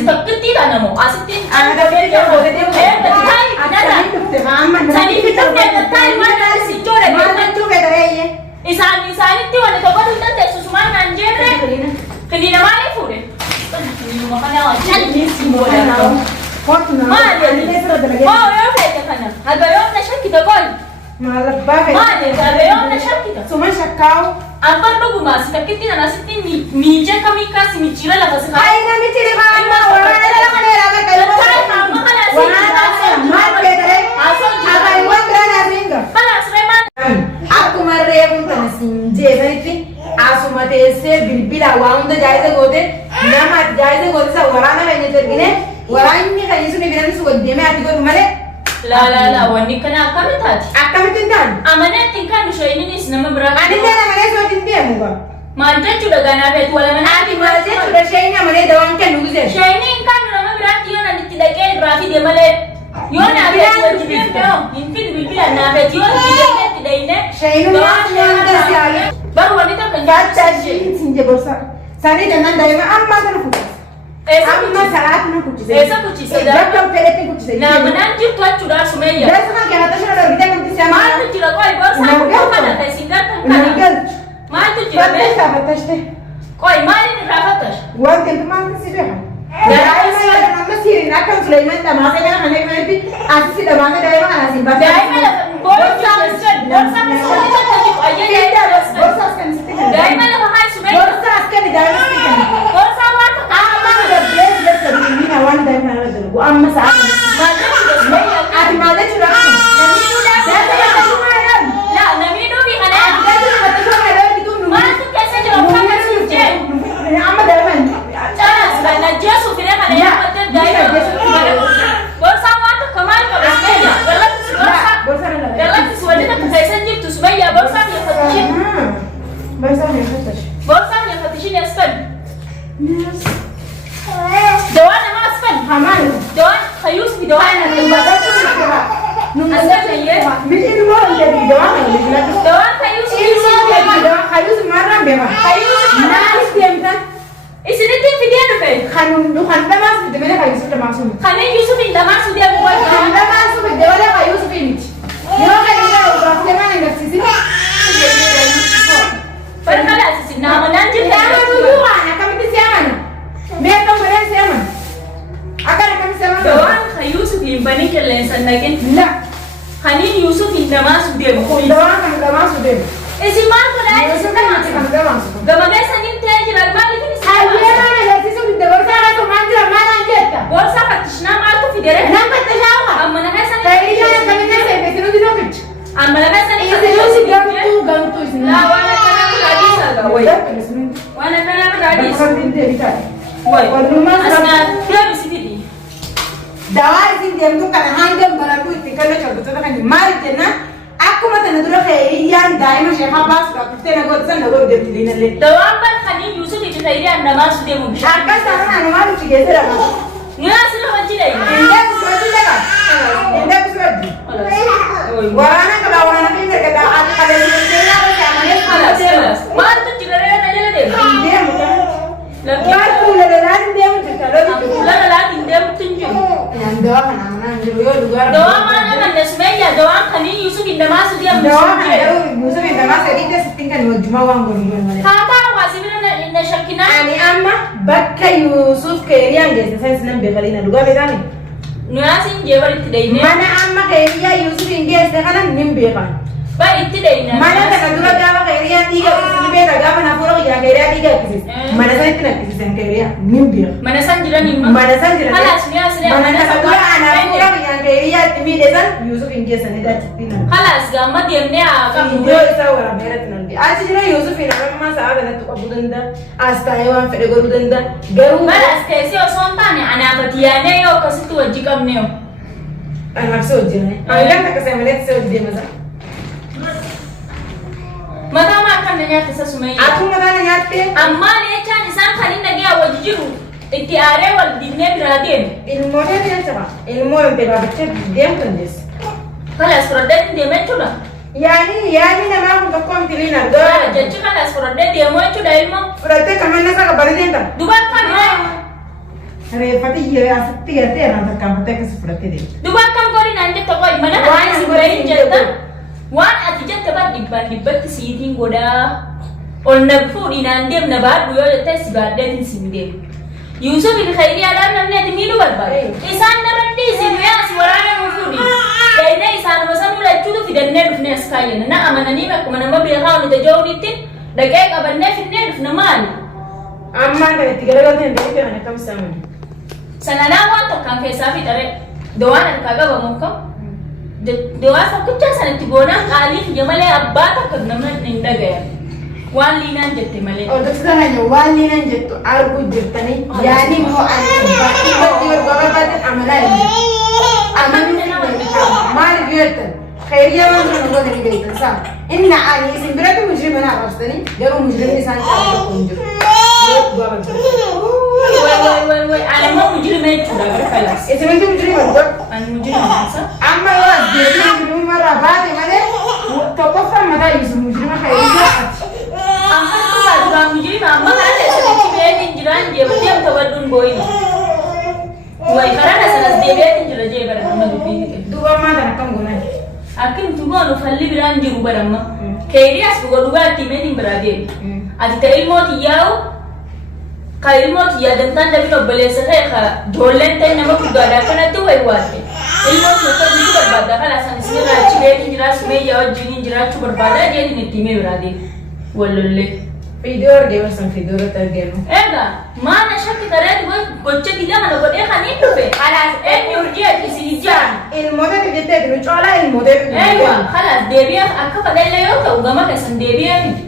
ستكتي أنا مو أستين أنا دبيت يا ولد يا ولد ساني في تبدأ تاي ما ناسي جورا ما تنتو كده هي إساني تي وأنا تقول أنت تسمع نانجيرة خلينا ما يفوره خلينا ما كنا عشان نسمع ما أدري ما يوم كنا هذا يوم نشكي تقول ما لبابة ما أدري هذا يوم نشكي سوما شكاو أمبر بقول ما ستكتي أنا ستين ميجا كمي كاس ميجيلا لا بس أي نامي تري ما ورانا لا كنا لا كنا ما كده هذا يوم كنا نزينga خلاص ريمان aku marre pun tanah je itu asuma tese bilbil awam dah jaya tu gode nama jaya tu gode sa warana ini tergine warana ini kan isu ni bilang isu gode me ati gode male لا واني كنا أكملتها أكملتها أمانة تنكر شيء نيس نما برا أنا لا أنا سوى تنتهي مغا ما أنت شو دعنا بيت ولا من أنت ما أنت شو شيء نما دوام كان نوزه شيء نينكر نما برا تيون أنت تلاقي برافي دمله يون أبي وجبين بيو ينفيد بالبيل أنا بيت يون جبين تدينه شيء نما ده سيالي baru wanita kan شيء سنجي برسا سني جنان دايما أما تنفوت أما ساعات نفوت esa kuchisa جاب كم تلاتة كوت na mananji tu chura sumeya ده سنا كنا تشرب لو بدنا كنت سامع ما تجرا koi borsa mana tesingat kan ونقول ما تجرا فتش فتشته koi ما ini rafatas وانت ما تسيبها أنا مسير ناكل سليمان تمام كنا هنيك نبي أسيس دماغه دايما أنا سيبها دايما borsa borsa تجيب أيه borsa سكنستي دايما لما هاي سمية borsa أسكني دايما سكني borsa ما أما البلاد بس مين أوان دايما هذا دلو وأما ساعات ما تجرا سمية أدي ما ده شو رأيك نمينو لا نمينو في هنا ما تكسر جوا فكر سوتشي أما دايما خلاص أنا جالس في هنا أنا ما تدايما borsa ما تكمل كبسمية borsa يلا تسودنا كتايسن جبت سمية borsa يفتشين borsa ما يفتش borsa يفتشين أسفل دوان ما أسفل حمال دوان خيوس في دوان أسفل هي مش إنه ما عندي دوام دوان خيوس في خيوس مرة بيما خيوس ناس تيمتا إسنتين في ديانو في خانون خان ده ما سوى دمنا خيوس ده ما سوى خلين يوسف إذا ما سودي أبو خان ده ما سوى ده ولا خيوس فينيش يوم كده وراح كمان نفسي فخلاص سيدنا منانجي لا ما تقولوا أنا كم تسيامنا مية كم مرة سيامنا أكان كم سيامنا دوان خيوس في بني كلين سنكين لا خلين يوسف إذا ما سودي أبو دوام كم ما سوى ده إذا ما كنا يوسف كم ما سوى كما جاي سنين تاجر المال في أيوة أنا لا تسوى ده ورثة أنا كمان جرا ما نانجيتا borsa فتشنا مالكو في درة نعم بتجاوها أما أنا سنين تاني أنا كمان نسي بس إنه دي نكت أما أنا سنين إذا يوسف جامتو لا وأنا كنا كراديس وأنا كنا كراديس أسمع كم سيدي dawari sin dem ko kana hangam bara ku tikana chabu to kan mari tenna akku mata na duro khay yan daima sheha bas ka tena go san go dem tilina le دوام بل خلين يوسف يتخيل أن ما سودي مبشر akka sana na maru chige sera ma ناس لو هنجي inda ku sodi daga inda ku sodi warana ka warana bin daga da al kale ni ya ba ya mane خلاص ما أنت تجري أنا جل ده dem لكن war ku le la dem tikalo لا لا تندم تنجو yan do kana na ngiru yo lugar دوام أنا من نسمية دوام خلين يوسف إن ما سودي do مبشر kana musa bin da ma sai ita sitin kan wajuma wango ni mane هذا واسمنا نشكنا ani amma bakka yusuf keriyan gesa sai sunan be kalina duga be dani ناس جبر تدينه mana amma keriya yusuf ingesa kana nim be kan بل تدينه mana kana dura gaba keriya tiga usni be da gaba na furo ya keriya tiga kisis mana sai tina kisis an keriya nim be من سنجرا نيم mana sanjira خلاص ناس mana kana dura ana furo ya keriya timi desan yusuf ingesa ne da tipina خلاص قام ديمني Indo isa wara berat nanti. Aci jira Yusuf ina memang masa ada na tuka budanda. Asta ewan fede go budanda. Garu خلاص تيسي وصنطاني أنا بتياني يو كسيتو وجيكم نيو anak sojine. Ayah tak kesana melihat sojine masa. متى ما كان نيات سسمية Aku mana nyate أما نيجا نسان خلينا نجيا وجيجو اتيارة والدنيا برادين ilmu dia siapa? Ilmu yang berbeda dia kondis. خلاص فردين ديمن شولا Yani nama aku tak kompilin لا ada. جدّي خلاص فردين ديمن شولا إلما Berarti kemana saya kabarin entah. دوبار كان Reeffati yoo asitti gartee irraan tarkaanfattee akkas fudhattee deemte. Duba akkam godhin aan jette qoy mana haadha si bahin jetta waan ati jette bar dhibbatti siitiin godhaa ol na fuudhinaan deemna baadhu yoo jette si baadheetiin si mideemu. Yusuf il khayriyaadhaan namni ati miidhuu barbaade. Isaan narratti isin yaas waraana nuu fuudhi. Deemnee isaanuma sanuu lachuutu fidannee dhufnee as kaayyanna. Na amananii bakkuma nama beekaa nuti ja'uunitti dhaqee qabannee finnee dhufna maali? Ammaan kan itti garagaltee hin ta'e kan akkam saamani. Sananaa waan tokkaan keessaa fixare dawaan harkaa qabamu kam dawaa tokkichaa sanatti goonaan qaaliif ija malee abbaa takka namni hin dhagayan waan liinaan jette malee. Ortodoksii kana waan liinaan jettu arguu jirtanii yaani immoo ani baay'ee yoo gabaabaatiin amanaa hin jirtu. Amanni maaliif yoo jettan khayriyaa waan jiru godhanii beektan saa inni ani isin biratti mujrima naa qabsanii garuu mujrimni isaan caalaa tokko hin jiru. Wai alamma mujrima jechuudha gara kalaas. Isinimti mujrima godhu. Ani mujrima masa. Amma yoo as deebiin mujrima irraa baate malee tokkoffaan mataa Yusuf mujrima khayriyaa ati. Amma tukaa duraan mujrima amma kana keessatti beekin jiraan jeebatee tawadduun boo'ina. Wai karana sanas deebi'eetiin jira jee bara nama dubbii. Duuba ammaa kana akkam goonaa? Akkin tugoonu falli biraan jiru baramma. Khayriyaas dhugaa itti meetiin biraa deemi. Ati ta'e ilmooti yaa'u ilmooti yaadamtaan dabin obboleessa ta'e ijoolleen ta'e nama guddaadhaa kanatti wayi waatte. Ilmooti akka bituu barbaaddaa kana san isin irraa achi beekin jiraa sumeeyyaa wajjiniin jiraachuu barbaadaa jeetiin itti himee biraa deemi. Wallollee. Viidiyoo argee barsan viidiyoo irratti argeenu. Egaa maana shakki tareetu gocha giddaa kana godhee kan hin dhufe. Kalaas eenyu urjii ati isin ijaan. Ilmoota fidettee nu coolaa ilmoota fidettee. Eeyyuu kalaas deebi'ee akka fadheellee yoo ta'u gama keessan deebi'ee miti.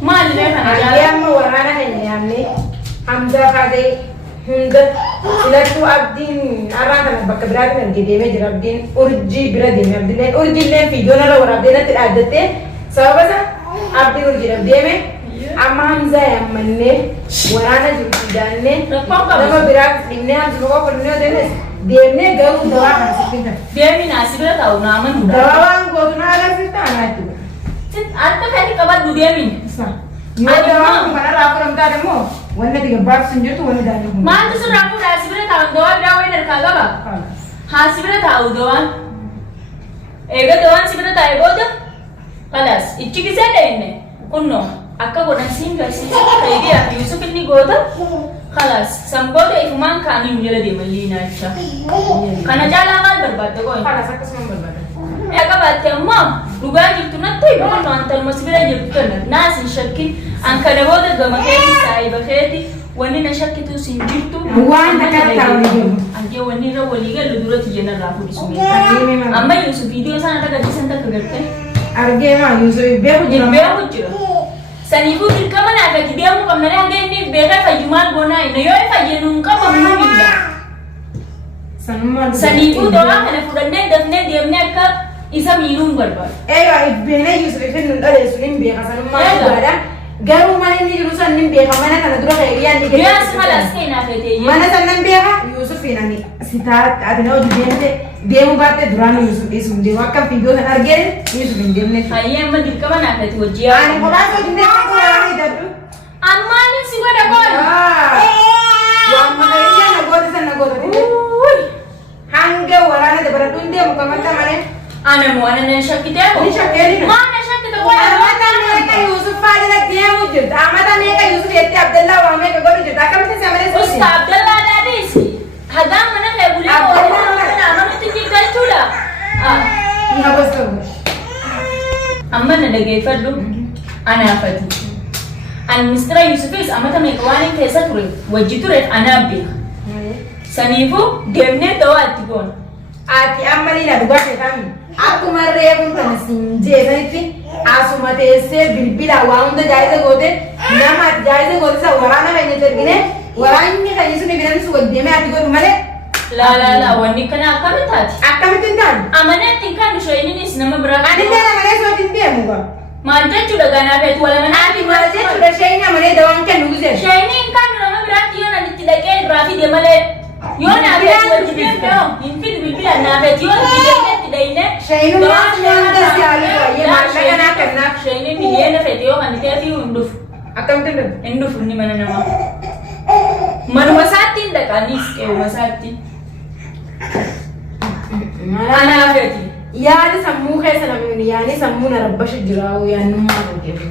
Maalirree kana jaalladha. Ati amma waraana keenya yaamnee Hamza kaasee hunda filattuu abdiin har'aan kana bakka biraatiin argee deemee jira abdiin urjii bira deeme abdiillee urjiillee fiidoon irra waraabdee natti dhaabdattee sababa isa abdiin urjiidhaaf deeme amma Hamza yaammannee waraana jiru fidaannee nama biraaf dhimnee Hamza boqoo fudhannee deemnee garuu dawaa kana siffin kan. Deemi naasi bira taa'u naaman hundaa. Dawaa waan gootu naa agarsiifta anaa itti godha. Akka fedhi qabadhu deemin. Yoo dawaa kun kanarraa fudhamtaa immoo wanni ati gabbaabsu hin jirtu wanni daandii kun. Maaltu sirraa fuudhaa si bira taa'u dawaa biraa wayii harkaa qaba. Haa si bira taa'u dawaan. Eega dawaan si bira taa'e booda kalaas ichi gisee deenne kunnoo akka godhan siin garsiisa Khayriyaa fi Yusuf inni goota kalaas san booda ifumaan kaanii nu jala deeman liinaacha. Kana caalaa maal barbaadda qoyi? Kalaas akkasuma barbaada. Qabaatte ammoo dhugaa jirtu natti himu antaluma si bira jirtu kana naasin shakkin an kana booda gama keeti saayiba keeti wanni na shakkitu sin jirtu waan takka ta'u jiru ajee wanni irra walii galu duratti jenarraa fuudhisu amma Yusuf viidiyoo sana agarsiisan takka gartee argee maa Yusuf beeku jira saniifuu dirqama naaf ati deemuu qabna hanga inni beekaa fayyumaan goonaa inni yoo fayyadu hin qabamu nu milla saniifuu dawaa kana fudhannee dafnee deemnee akka isa miinuun barbaada. Eegaa beeknee Yusuf ifin nu dhaleessu ni beeka sanummaa dhugaadha. Garuu mana inni jiru san ni beeka mana kana dura Khayriyaan ni beeka. Biyaas malas keenyaa fedhee. Mana san nan beeka Yusuf inani sitaa ati na hojii deemte deemuu baatte duraan Yusuf dhiisuu hin deemu akka fiidiyoo san argee Yusuf hin deemne. Hayyee amma dirqama naa fedhe hojii yaa. Ani kophaa hojii deemte koolaa hidhadhu. Ammaanin si godha goona. Waan Khayriyaan na goota san na goota. Hanga waraana dabaladhu hin deemu kamata malee. Ana mo ana nan shakkite ko. Ni shakkeli na. Mana shakkite ko. Amata meeqa Yusuf faadila deemu jirta. Amata meeqa Yusuf yetti Abdallah waa meeqa godhu jirta. Akkamitti si amalee sosi. Usta Abdallah daadis. Hagaan mana kee bulee ko. Mana amanitti jirtachuudha. Ni habastu. Amma na dhageeffadhu. Anaafati. An mistira Yusufis amata meeqa waan keessa ture wajji tureef anaaf beeka. Saniifuu deemnee dawaa itti goona. Ati amma ni na dhugaa sheekami. Akkuma reefuun kana siin jeesanitti asuma teessee bilbila waa hunda jaayiza goote nama ati jaayiza goote isa waraana keenya dargine waraanni keenya sun binan su deemee ati godhu malee. La wanni kana akkami taati? Akkamitti hin taane? Amaneetti hin kan shayininis nama biraa. Ani dhala malee soo hin deemu gaa. Maal jechuudha ganaa feetu wala mana. Ati maal jechuudha shayini amalee dawaan kennu gusee. Shayini hin kan nama biraatti yoo nan itti dhaqee irraa fide malee. Yoo naafeeti wajji deemnoo hin fidu bilbila naafeeti yoo itti deemnetti dhayne Shayinu waan dasi haaluu baay'ee maallaqa naa kennaaf. Shayini miliyeena feete yoo kan ta'eef hin dhufu. Akkamitti dhufu? Hin dhufu inni mana namaa. Manuma isaatti hin dhaqa kanis masatti. Ana feti. Yaani sammuu keessa namni yaani sammuu na rabbasha jiraawu yaanummaa kan jedhu.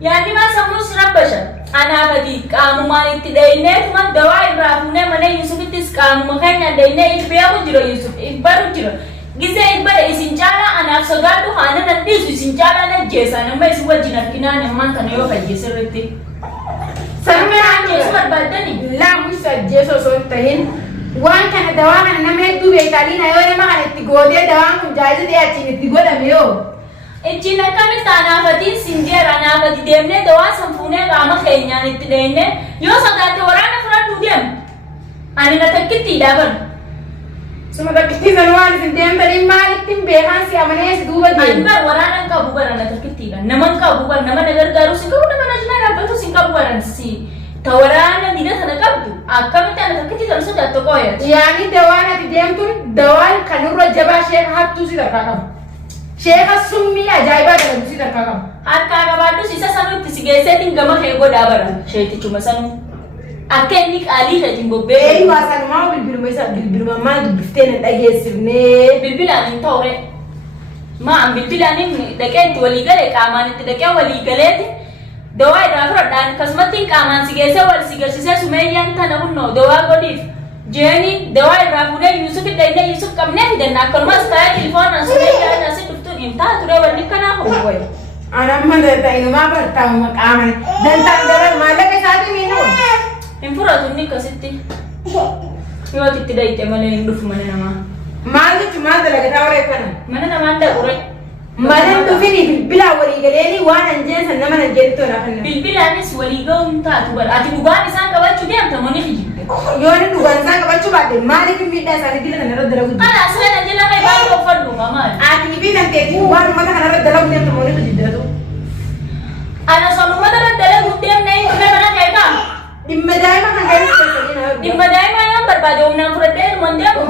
Yaani ma sammuu rabbasha. Ana feti qaamumaan itti dheeyinee tuma dawaa irraa fuunee mana Yusufittis qaamuma keenya dheeyinee beeku jira Yusuf ibbaru jira. Gisee ibbara isin caalaa anaaf sodaadhu haana nan dhiisu isin caalaa nan jeesa nama isin wajjin arginaan ammaan kana yoo fayyeessirritti. Sammuu ajjeesu barbaaddani? Laamuusa ajjeesu osoo hin tahin waan kana dawaa kana nama hedduu beektaaliin yoo nama kana itti gootee dawaan kun jaayisa ta'e achiin itti godhame yoo. Ijjiin akkamitti anaafatiin sinjeera anaafati deemnee dawaa sanfuunee qaama keenyaan itti dheeyne yoo sodaatte waraana fudhadhuu deemu. Ani na takkitti dhaaban. Suma takkitti san waan isin deemtanii maalittiin beekaan si amanee si duuba deemu. Ani bar waraanaan qabu bara na takkittiidha. Naman qabu bara nama na gargaaru sin qabu nama na cinaa dhaabbatu sin qabu baran si. Tawaraana dina sana qabdu akkamitti ana takkitti tan sodaattu qooyati. Yaani dawaan ati deemtuun dawaan kan irra jabaa sheeka hattuu si tarkaa qabu. Sheeka summii ajaa'ibaa jedhamu si tarkaa qabu. Harkaa qabaadhus isa sanuutti si geesseetiin gama kee godhaa baran sheetichuma sanuu. Akka inni qaalii keetiin bobbee. Eeyyuu haasanumaa bilbiluma isa bilbiluma maal dubbiftee na dhageessifnee. Bilbilaan hin ta'ure. Maan bilbilaan dhaqee itti walii galee qaamaan itti dhaqee walii galeeti. Dawaa irraa fudhadhaan akkasumatti qaamaan si geessee wal si garsiisee sumeeyyaan tana hunnoo dawaa godhiif. Jeeni dawaa irraa fuudhee Yusuf hidhainee Yusuf qabnee fidanna akkanumas taa'ee telefoonaan sumeeyyaan asii dhuftuun hin ta'a ture wanni kanaaf hojii. Anamma inumaa bartaa'uma qaaman dantaan daran maallaqa isaatiin hin dhufu. Hin fudhatu inni akkasitti. Yoo itti dhayite malee hin dhufu mana namaa. Maal jechuun maal dalagataa waree kana? Mana namaan daqure. Mana dhufini bilbilaan walii galeeni waan anjeensan nama nan jedhu tola kan. Bilbilaanis walii ga'uun taatu bara. Ati dhugaan isaan qabachuu deemta moo ni hijibbe? Yoo ni dhugaan isaan qabachuu baadde maaliif miidhaa isaanii dila kana irra dalagu? Ana asirra na jala kai baay'ee uffadhu maal? Ati fi kan ta'e waan uummata kana irra dalagu deemta moo ni hijibbatu? Ana son uummata irra dalagu deemnee dhimma mana keekaa? Dhimma daa'ima kan ta'e dhimma daa'ima yoo barbaade humnaan fudhadhee dhuman deemu.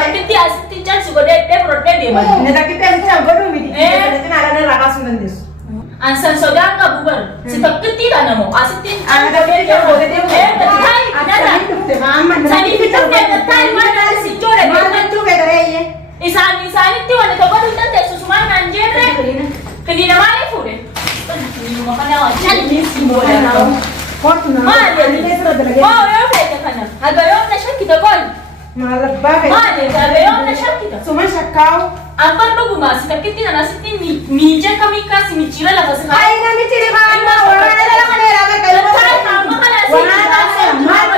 Sakkitti asitti calsi godhee fudhadhee deema. Na takkitti asitti godhuu miti. Na cinaa dhaan irraa kaasuu dandeessu. Ansan sodaan qabu bara. Si takkitti kana moo asitti. Ana takkee kan godhee deemu. Sanii fi takkee taa'ii waan naan si joore. Maal jechuu fedhareeyye? Isaanitti wanti tokko hin dandeessu sumaan naan jeerre. Kiniina maaliif fuudhe? Kiniinuma kana wajjin si boodana. Maali? Maa yoo feete kana? Haga yoo na shakkita qoy. Maal abbaa feete? Maali? Haga yoo na shakkita. Suma shakkaawu. Abbaan dhugumaa si takkitti kana asitti miijee kamii kaasi michiira lafa si Ay namichi rifaama waraana dhala kana irraa beekamu. Waraana kana si Waraana maal